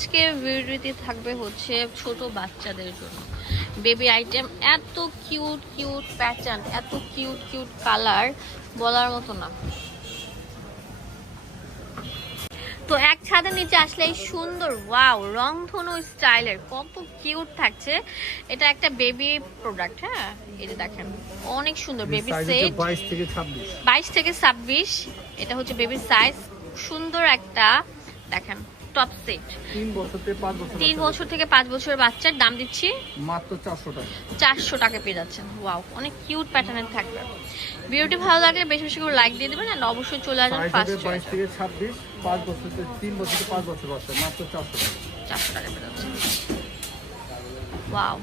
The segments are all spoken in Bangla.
আজকে ভিডিওতে থাকবে হচ্ছে ছোট বাচ্চাদের জন্য বেবি আইটেম। এত কিউট কিউট প্যাটার্ন, এত কিউট কিউট কালার, বলার মতো না। তো এক ছাদের নিচে আসলে এই সুন্দর ওয়াও রংধনু স্টাইলের কত কিউট থাকছে। এটা একটা বেবি প্রোডাক্ট। হ্যাঁ, এটা দেখেন অনেক সুন্দর বেবি সেট। 22 থেকে 26 এটা হচ্ছে বেবি সাইজ। সুন্দর একটা দেখেন টপ সেট। 3 বছর থেকে 5 বছরের বাচ্চার দাম দিচ্ছি মাত্র 400 টাকা। 400 টাকা পেয়ে যাচ্ছেন। ওয়াও, অনেক কিউট প্যাটার্নের থাকবে। ভিডিওটি ভালো লাগলে বেশি বেশি করে লাইক দিয়ে দিবেন আর অবশ্যই চলে আসবেন ফার্স্ট 22 থেকে 26, 5 বছর থেকে 3 বছর থেকে 5 বছর বাচ্চা মাত্র 400 টাকা। 400 টাকা পেয়ে যাচ্ছেন। ওয়াও,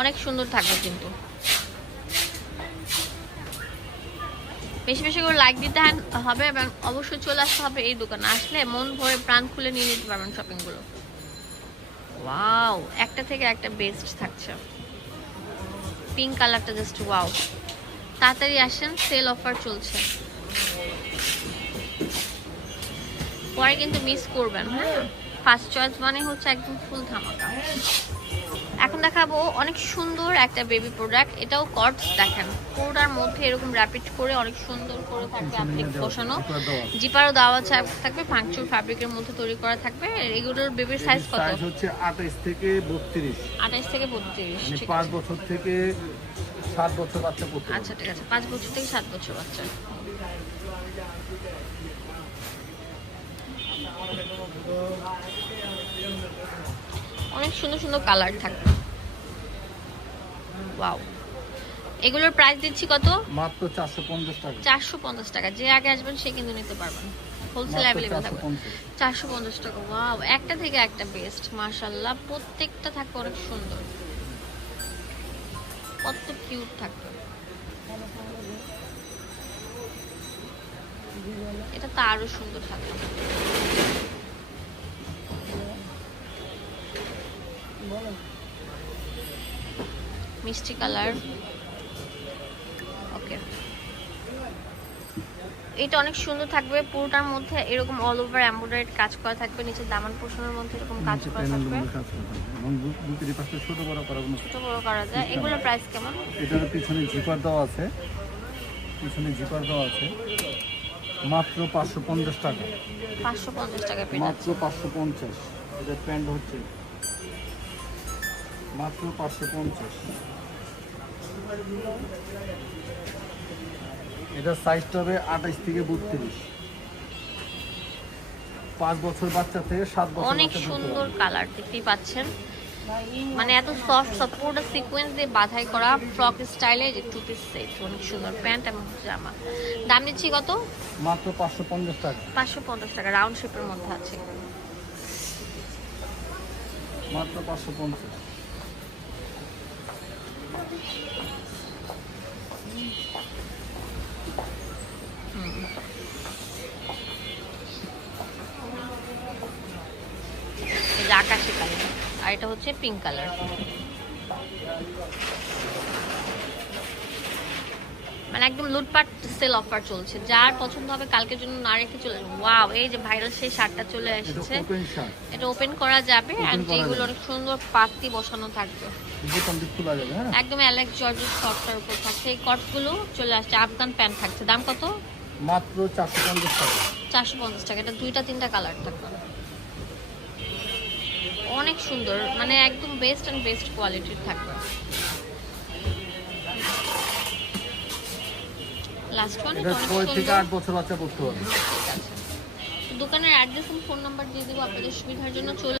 অনেক সুন্দর থাকবে কিন্তু। বেশি বেশি করে লাইক দিতে হবে এবং অবশ্যই চলে আসতে হবে এই দোকানে। আসলে মন ভরে প্রাণ খুলে নিয়ে নিতে পারবেন শপিং গুলো। ওয়াও, একটা থেকে একটা বেস্ট থাকছে। পিঙ্ক কালারটা জাস্ট ওয়াও। তাড়াতাড়ি আসেন, সেল অফার চলছে, পরে কিন্তু মিস করবেন। হ্যাঁ, ফার্স্ট চয়েস মানে হচ্ছে একদম ফুল ধামাকা। এখন দেখাবো অনেক সুন্দর একটা বেবি প্রোডাক্ট। এটাও কটস দেখেন, পুরোটার মধ্যে এরকম র্যাপিড করে অনেক সুন্দর করে থাকবে অ্যাপ্লিক বসানো। জিপারও দেওয়া থাকবে, ভাঙচুর ফ্যাব্রিকের মধ্যে তৈরি করা থাকবে। এগুলোর বেবির সাইজ কত? সাইজ হচ্ছে 28 থেকে 32। 28 থেকে 32। মানে 5 বছর থেকে 7 বছর বাচ্চা পড়তে। আচ্ছা ঠিক আছে, 5 বছর থেকে 7 বছর বাচ্চা। অনেক সুন্দর সুন্দর কালার থাকবে। ওয়াও, এগুলোর প্রাইস দিচ্ছি কত? মাত্র 450 টাকা। 450 টাকা। যে আগে আসবেন সে কিন্তু নিতে পারবেন, হোলসেল अवेलेबल থাকবে। 450 টাকা। ওয়াও, একটা থেকে একটা বেস্ট মাশাআল্লাহ। প্রত্যেকটা থাকবে অনেক সুন্দর, কত কিউট থাকবে। এটা তো আরো সুন্দর থাকবে। মিষ্টি কালার। ওকে, এটা অনেক সুন্দর থাকবে। পুরোটার মধ্যে এরকম অল ওভার এমব্রয়ডারি কাজ করা থাকবে। নিচে দামান পোর্শনের মধ্যে এরকম কাজ করা থাকবে এবং দুটির পাশে ছোট বড় করা যায়। এগুলোর প্রাইস কেমন? এটার পিছনে জিপার দেওয়া আছে, মাত্র 550 টাকা। 550 টাকা পেয়ে মাত্র 550। এটা প্যান্ট হচ্ছে মাত্র 550। এটা সাইজটা হবে 28 থেকে 32। 5 বছর বাচ্চা থেকে 7 বছর। অনেক সুন্দর কালার দেখতেই পাচ্ছেন। মানে এত সফট পুরোটা সিকোয়েন্স দিয়ে বাঁধাই করা ফ্রক স্টাইলে যে টু পিস সেট। অনেক সুন্দর প্যান্ট এবং জামা। দাম নিচ্ছি কত? মাত্র 550 টাকা। 550 টাকা। রাউন্ড শেপের মধ্যে আছে, মাত্র 550। আকাশি কালার আর এটা হচ্ছে পিঙ্ক কালার। মানে একদম লুটপাট সেল অফার চলছে। যার পছন্দ হবে কালকের জন্য না রেখে চলে যাবে। ওয়াও, এই যে ভাইরাল সেই শার্টটা চলে এসেছে। এটা ওপেন করা যাবে আর যেগুলো অনেক সুন্দর পাতি বসানো থাকবে, একদম অ্যালেক্স জর্জের সফটটার উপর থাকছে। এই কটগুলো চলে আসছে। আফগান প্যান্ট থাকছে। দাম কত? মাত্র 450 টাকা। 450 টাকা। এটা 2টা 3টা কালার থাকবে। অনেক সুন্দর, মানে একদম বেস্ট এন্ড বেস্ট কোয়ালিটির থাকবে। লাস্ট ওয়ান, এটা 6 থেকে 8 বছর বাচ্চা পড়তে হবে। দোকানের অ্যাড্রেস এবং ফোন নাম্বার দিয়ে দেবো আপনাদের সুবিধার জন্য। চলে